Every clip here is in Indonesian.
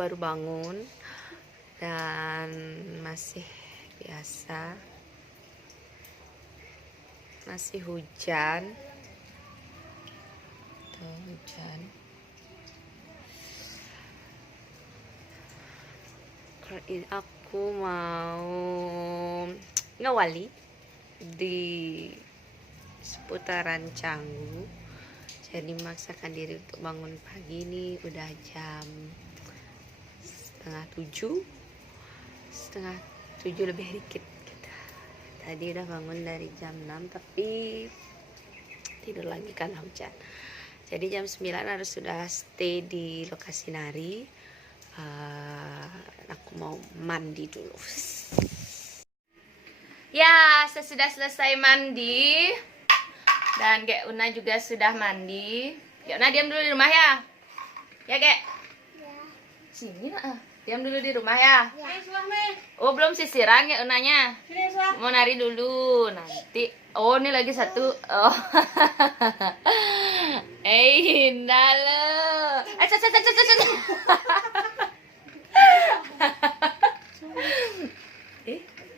baru bangun dan masih biasa, masih hujan. Tuh, hujan. Kali ini aku mau ngawali di seputaran Canggu. Jadi memaksakan diri untuk bangun pagi. Ini udah jam setengah tujuh lebih dikit gitu. Tadi udah bangun dari jam 6 tapi tidur lagi karena hujan. Jadi jam 9 harus sudah stay di lokasi nari. Aku mau mandi dulu. Ya, saya sudah selesai mandi. Dan Gek Una juga sudah mandi. Gek Una diam dulu di rumah ya. Ya, Gek? Ya. Sini lah. Diam dulu di rumah ya. Ya. Oh, belum sisiran Gek Unanya. Mau nari dulu nanti. Oh, ini lagi satu. Oh. Indah lo.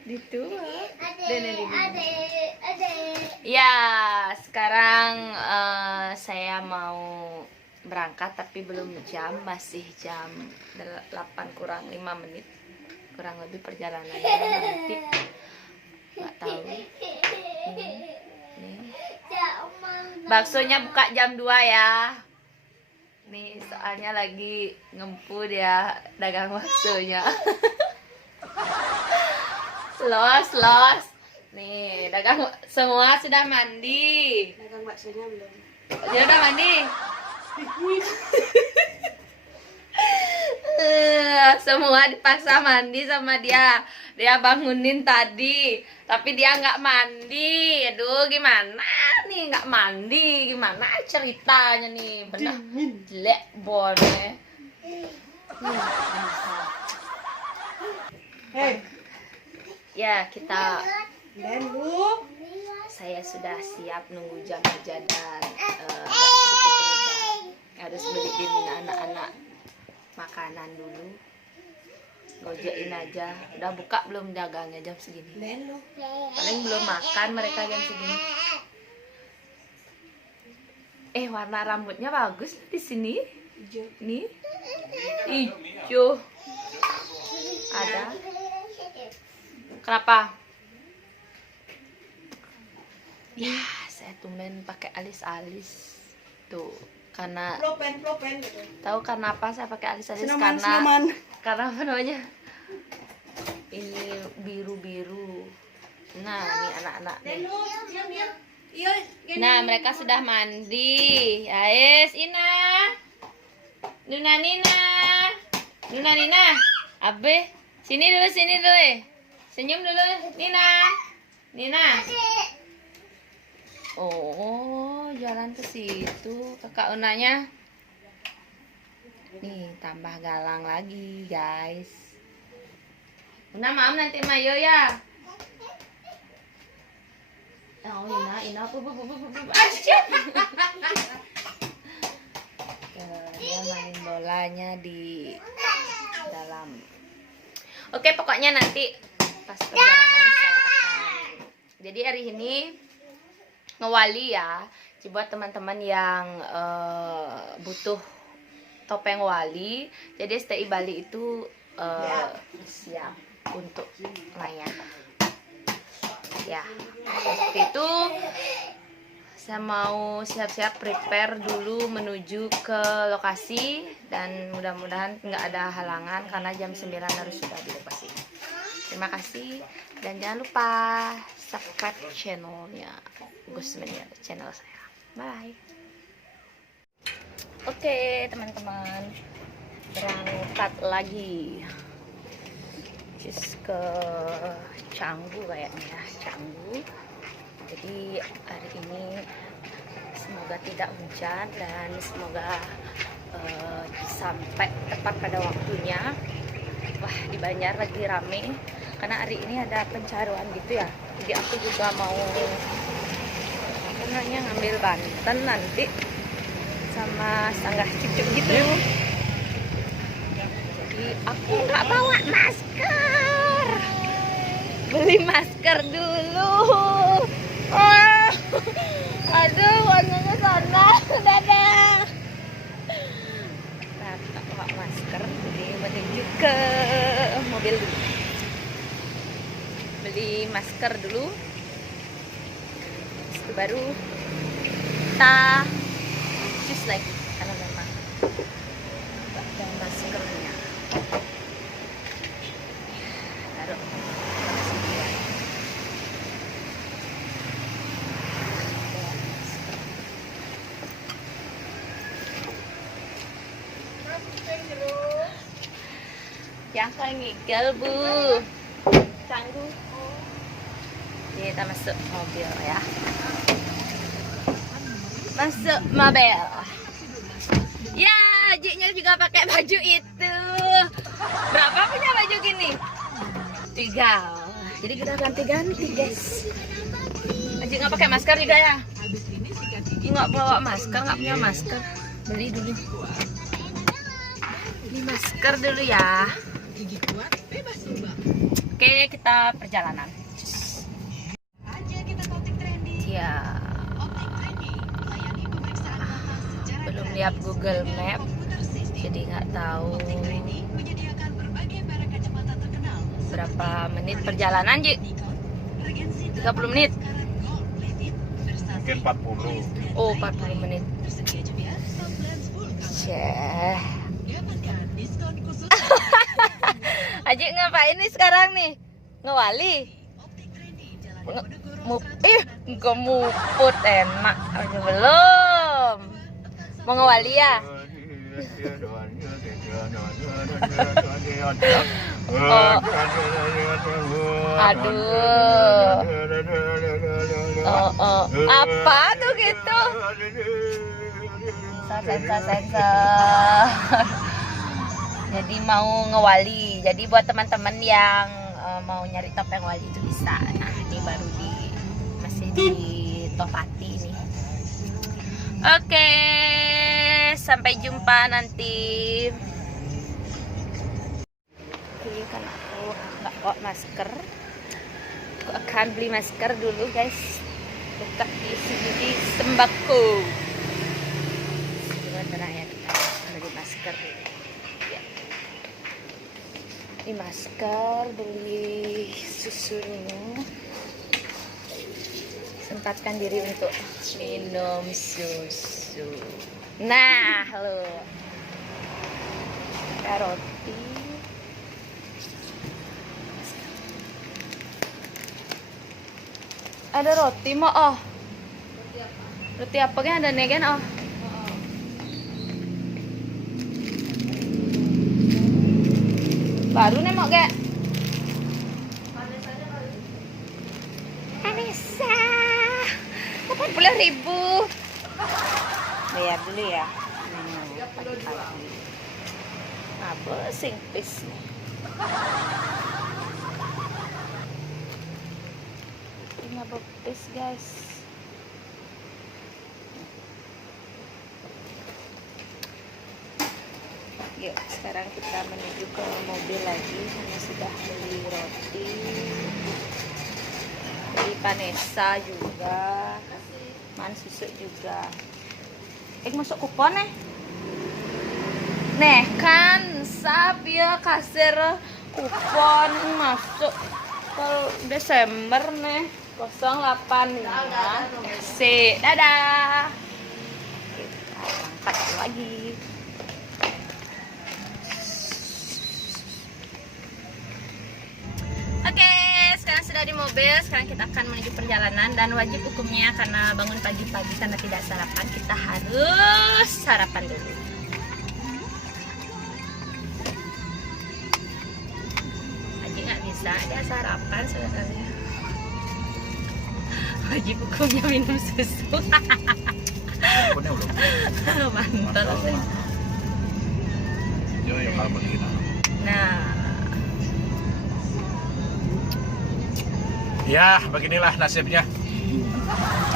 Dituang. Ya, sekarang saya mau berangkat tapi belum jam, masih jam 8 kurang 5 menit kurang lebih perjalanannya. Nanti nggak tahu. Nih. Baksonya buka jam 2 ya. Nih soalnya lagi ngempu dia dagang baksonya. Los. Nih, dagang semua sudah mandi. Dagang baksonya belum. Dia udah mandi. Semua dipaksa mandi sama dia. Dia bangunin tadi, tapi dia nggak mandi. Aduh, gimana nih nggak mandi? Gimana ceritanya nih? Bener jelek boleh. Hei. Ya, kita Lu. saya sudah siap nunggu jam hujan dan harus beliin anak-anak makanan dulu. Gojein aja. Udah buka belum dagangnya jam segini? Paling belum makan mereka jam segini. Warna rambutnya bagus di sini. Hijau. Nih. Hijau. Ada. Kenapa? Ya, saya tumben pakai alis-alis. Tuh, karena Plopen gitu. tahu karena apa saya pakai alis-alis? Senaman. Karena apa namanya? Ini biru-biru. Nah, ini anak-anak nih. Nah, mereka sudah mandi. Ais, Ina. Nuna Nina. Abe, sini dulu. Senyum dulu, Nina. Oh, jalan ke situ. Kakak Unanya. Nih, tambah galang lagi, guys. Una, maaf nanti Mayo ya. Oh, Ina. Asyik. Dia main bolanya di dalam. Oke, pokoknya nanti pas perjalanan saya akan. Jadi hari ini ngewali ya. Jadi buat teman-teman yang butuh topeng wali, jadi STI Bali itu siap untuk layan. Ya, seperti itu. Saya mau siap-siap prepare dulu menuju ke lokasi dan mudah-mudahan nggak ada halangan karena jam 9 harus sudah di lokasi. Terima kasih dan jangan lupa subscribe channelnya Gusmania, channel saya. Bye. Oke teman-teman, berangkat lagi. Just ke Canggu kayaknya ya, Canggu. Jadi hari ini semoga tidak hujan dan semoga sampai tepat pada waktunya. Wah, di Banjar lagi rame karena hari ini ada pencarian gitu ya. Jadi aku juga mau ngambil banten nanti sama sanggah cucu gitu. Jadi Jadi aku nggak bawa masker. Beli masker dulu. Oh, aduh, warnanya sana. Dadah. Nah, nggak bawa masker, jadi menuju ke mobil dulu. Beli masker dulu. Terus itu baru kita cus lagi karena memang nggak ada maskernya. Taruh pakai sini. Jangan ngigel, Bu. Canggu. Kita masuk mobil ya. Masuk mobil. Ya, Ajiknya juga pakai baju itu. Berapa punya baju gini? 3. Jadi kita ganti-ganti, guys. Ajik nggak pakai masker juga ya? Nggak bawa masker, nggak punya masker. Beli dulu. Beli masker dulu ya. Oke, kita perjalanan. Ya, belum lihat Google Map, jadi nggak tahu berapa menit perjalanan, Ji. 30 menit. Mungkin 40. Oh, 40 menit. Syeh. Ajik ngapain nih sekarang nih? Ngewali? Ngemuput enak aja belum. Mau ngewali ya? Oh. Aduh. Oh. Apa tuh gitu? Sensor. Jadi mau ngewali. Jadi buat teman-teman yang mau nyari topeng wali itu bisa. Nah, ini baru masih di Topati nih. Oke, sampai jumpa nanti. Oke, kan aku nggak bawa masker. Aku akan beli masker dulu, guys. Buka di sini di sembako. Gimana ya kita beli masker dulu. Ini masker, beli susu dulu. Sempatkan diri untuk minum susu. Nah, lo ada roti. Ada roti mau oh. Roti apa kan ada nih kan oh. Baru nih mau gak? Anissa 80.000. Bayar dulu ya. Apa sing pis nih? Ini apa pis guys? Yuk, sekarang kita menuju ke mobil lagi. Hanya sudah beli roti, beli Vanessa juga, susu juga. Masuk kupon nih kan sap ya kasir kupon masuk kalau Desember nih 08 ya. Dadah. Kita angkat lagi. Oke, sekarang sudah di mobil. Sekarang kita akan menuju perjalanan. Dan wajib hukumnya karena bangun pagi-pagi karena tidak sarapan, kita harus sarapan dulu. Aji nggak bisa, dia sarapan sebenarnya. Wajib hukumnya minum susu. Mantul sih. Nah. Ya, beginilah nasibnya.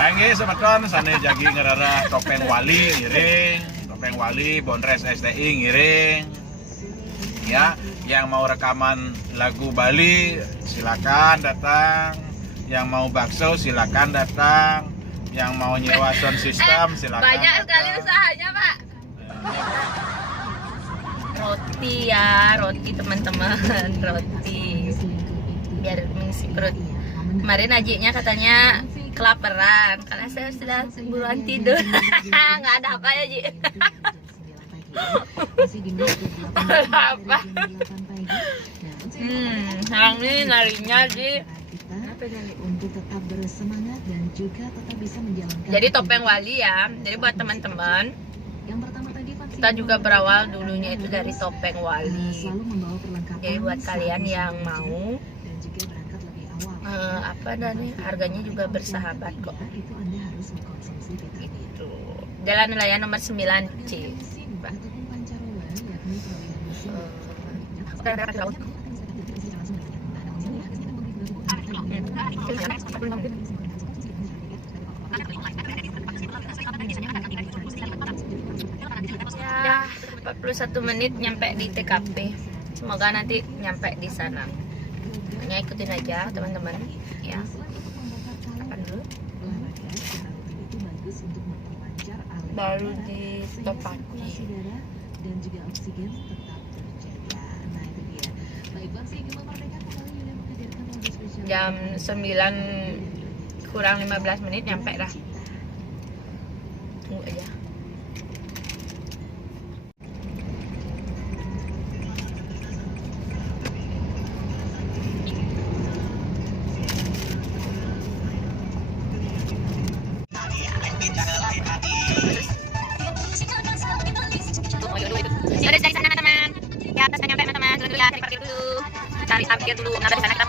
Angge semeton sana jagi ngerara topeng wali ngiring, topeng wali Bonres STI ngiring. ya. Yang mau rekaman lagu Bali silakan datang. Yang mau bakso silakan datang. Yang mau nyewa sound system silakan. Banyak datang. sekali usahanya, Pak. Roti ya, roti teman-teman, roti. Biar mengisi perut. Kemarin ajiknya katanya kelaparan karena saya sudah buruan tidur. Nggak ada apa ya, Ji. Apa? Sekarang ini narinya di untuk tetap bersemangat dan juga tetap bisa menjalankan. jadi topeng wali ya. Jadi buat teman-teman, Yang pertama tadi kita juga berawal dulunya itu dari topeng wali. selalu membawa perlengkapan. Jadi buat kalian saat yang musim mau dan juga berangkat lebih awal. apa dan nih harganya juga bersahabat kok. Itu Anda harus mengkonsumsi vitamin. Itu Jalan Nelayan nomor 9C. Ataupun pancaroba yakni perawian musim. Ya, 41 menit nyampe di TKP. Semoga nanti nyampe di sana. Hanya ikutin aja teman-teman. Ya. Kapan dulu? Baru ditepati. Dan juga oksigen tetap terjaga. Nah itu dia. Baik, Bang Sigma Merdeka kembali Yulia menghadirkan lagu spesial. Jam 9 kurang 15 menit nyampe dah. Tunggu aja. Ya udah dari sana teman-teman. Ya udah nyampe teman-teman. Dulu ya cari parkir dulu. Cari parkir dulu. Nah, dari sana kita